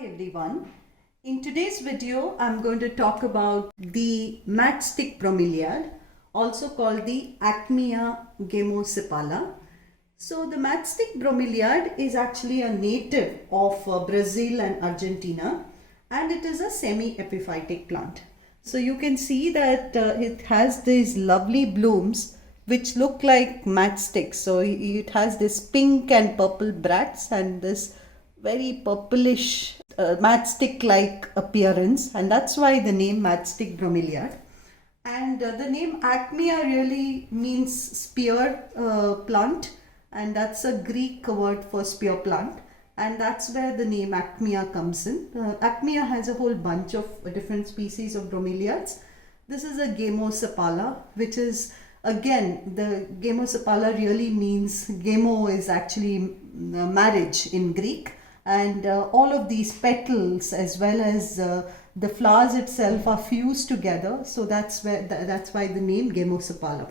Hi everyone. In today's video, I'm going to talk about the matchstick bromeliad, also called the Acmea gemosepala. So the matchstick bromeliad is actually a native of Brazil and Argentina, and it is a semi-epiphytic plant. So you can see that it has these lovely blooms which look like matchsticks. So it has this pink and purple bracts and this very purplish matchstick-like appearance, and that's why the name matchstick bromeliad. And the name Acmea really means spear plant, and that's a Greek word for spear plant, and that's where the name Acmea comes in. Acmea has a whole bunch of different species of bromeliads. This is a gemosepala, which is again, the gemosepala really means, gemo is actually marriage in Greek, and all of these petals as well as the flowers itself are fused together, so that's why the name gemosepala.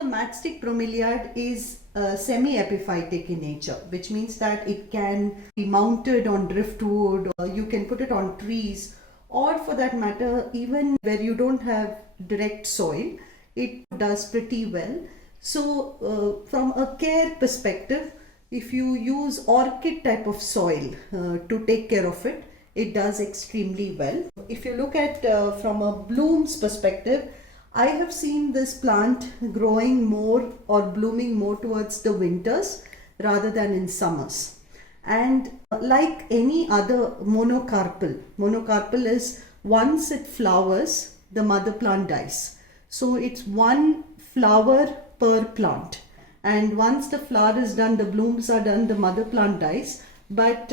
The matchstick bromeliad is semi-epiphytic in nature, which means that it can be mounted on driftwood, or you can put it on trees, or for that matter even where you don't have direct soil, it does pretty well. So from a care perspective, if you use orchid type of soil to take care of it, it does extremely well. If you look at from a blooms perspective, I have seen this plant growing more or blooming more towards the winters rather than in summers. And like any other monocarpal is once it flowers, the mother plant dies. So it's one flower per plant. And once the flower is done, the blooms are done, the mother plant dies. But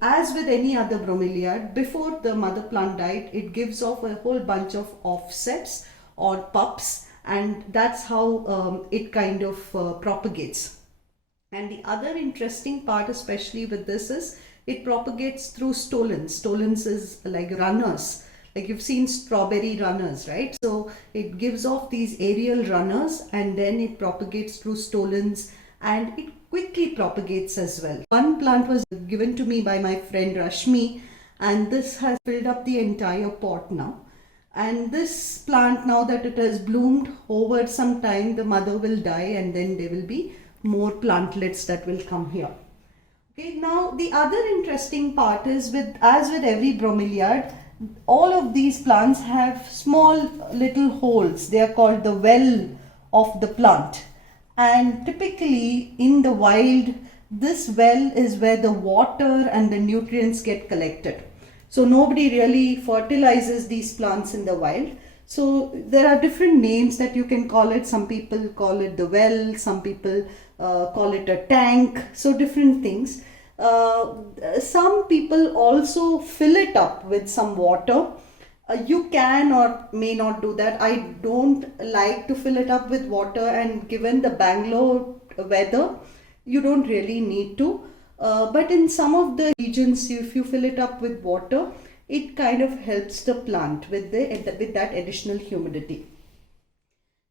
as with any other bromeliad, before the mother plant died, it gives off a whole bunch of offsets or pups, and that's how it kind of propagates. And the other interesting part, especially with this, is it propagates through stolons. Stolons is like runners. Like you've seen strawberry runners, right? So it gives off these aerial runners and then it propagates through stolons, and it quickly propagates as well. One plant was given to me by my friend Rashmi, and this has filled up the entire pot now. And this plant, now that it has bloomed, over some time the mother will die and then there will be more plantlets that will come here. Okay, now the other interesting part is, as with every bromeliad, all of these plants have small little holes. They are called the well of the plant, and typically in the wild, this well is where the water and the nutrients get collected. So nobody really fertilizes these plants in the wild. So there are different names that you can call it. Some people call it the well, some people call it a tank, so different things. Some people also fill it up with some water. You can or may not do that. I don't like to fill it up with water, and given the Bangalore weather, you don't really need to. But in some of the regions, if you fill it up with water, it kind of helps the plant with that additional humidity.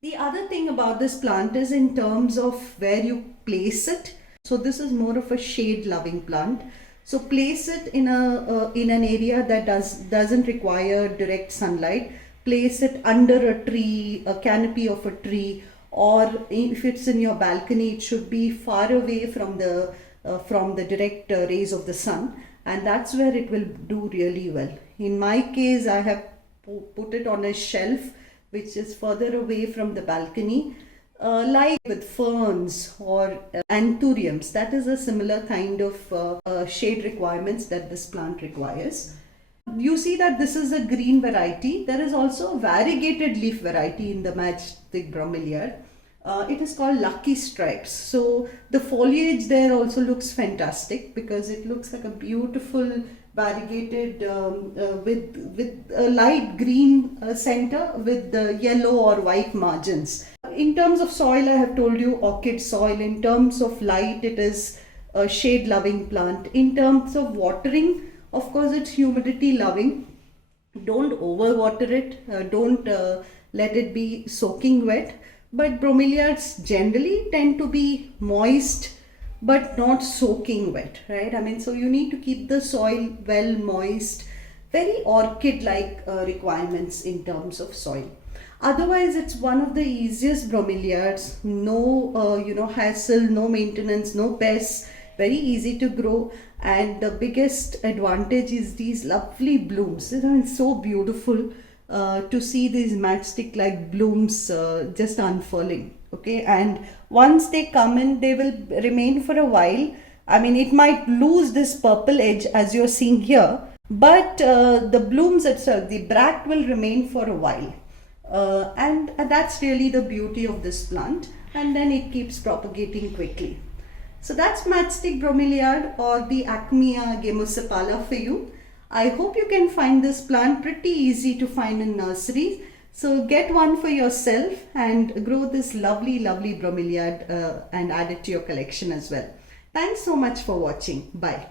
The other thing about this plant is in terms of where you place it. So this is more of a shade loving plant. So place it in an area that doesn't require direct sunlight. Place it under a tree, a canopy of a tree, or if it's in your balcony, it should be far away from the direct rays of the sun, and that's where it will do really well. In my case, I have put it on a shelf which is further away from the balcony. Like with ferns or anthuriums, that is a similar kind of shade requirements that this plant requires. You see that this is a green variety. There is also a variegated leaf variety in the matchstick bromeliad. It is called Lucky Stripes. So the foliage there also looks fantastic because it looks like a beautiful variegated with a light green center with the yellow or white margins. In terms of soil, I have told you orchid soil. In terms of light, it is a shade loving plant. In terms of watering, of course, it's humidity loving. Don't over water it. Don't let it be soaking wet. But bromeliads generally tend to be moist but not soaking wet, right? I mean, so you need to keep the soil well moist, very orchid like requirements in terms of soil. Otherwise, it's one of the easiest bromeliads. No, hassle, no maintenance, no pests. Very easy to grow, and the biggest advantage is these lovely blooms. It's so beautiful to see these matchstick-like blooms just unfurling. Okay, and once they come in, they will remain for a while. I mean, it might lose this purple edge as you're seeing here, but the blooms itself, the bract will remain for a while. And that's really the beauty of this plant, and then it keeps propagating quickly. So that's matchstick bromeliad or the Acmea gamosepala for you. I hope you can find this plant pretty easy to find in nurseries. So get one for yourself and grow this lovely bromeliad and add it to your collection as well. Thanks so much for watching. Bye.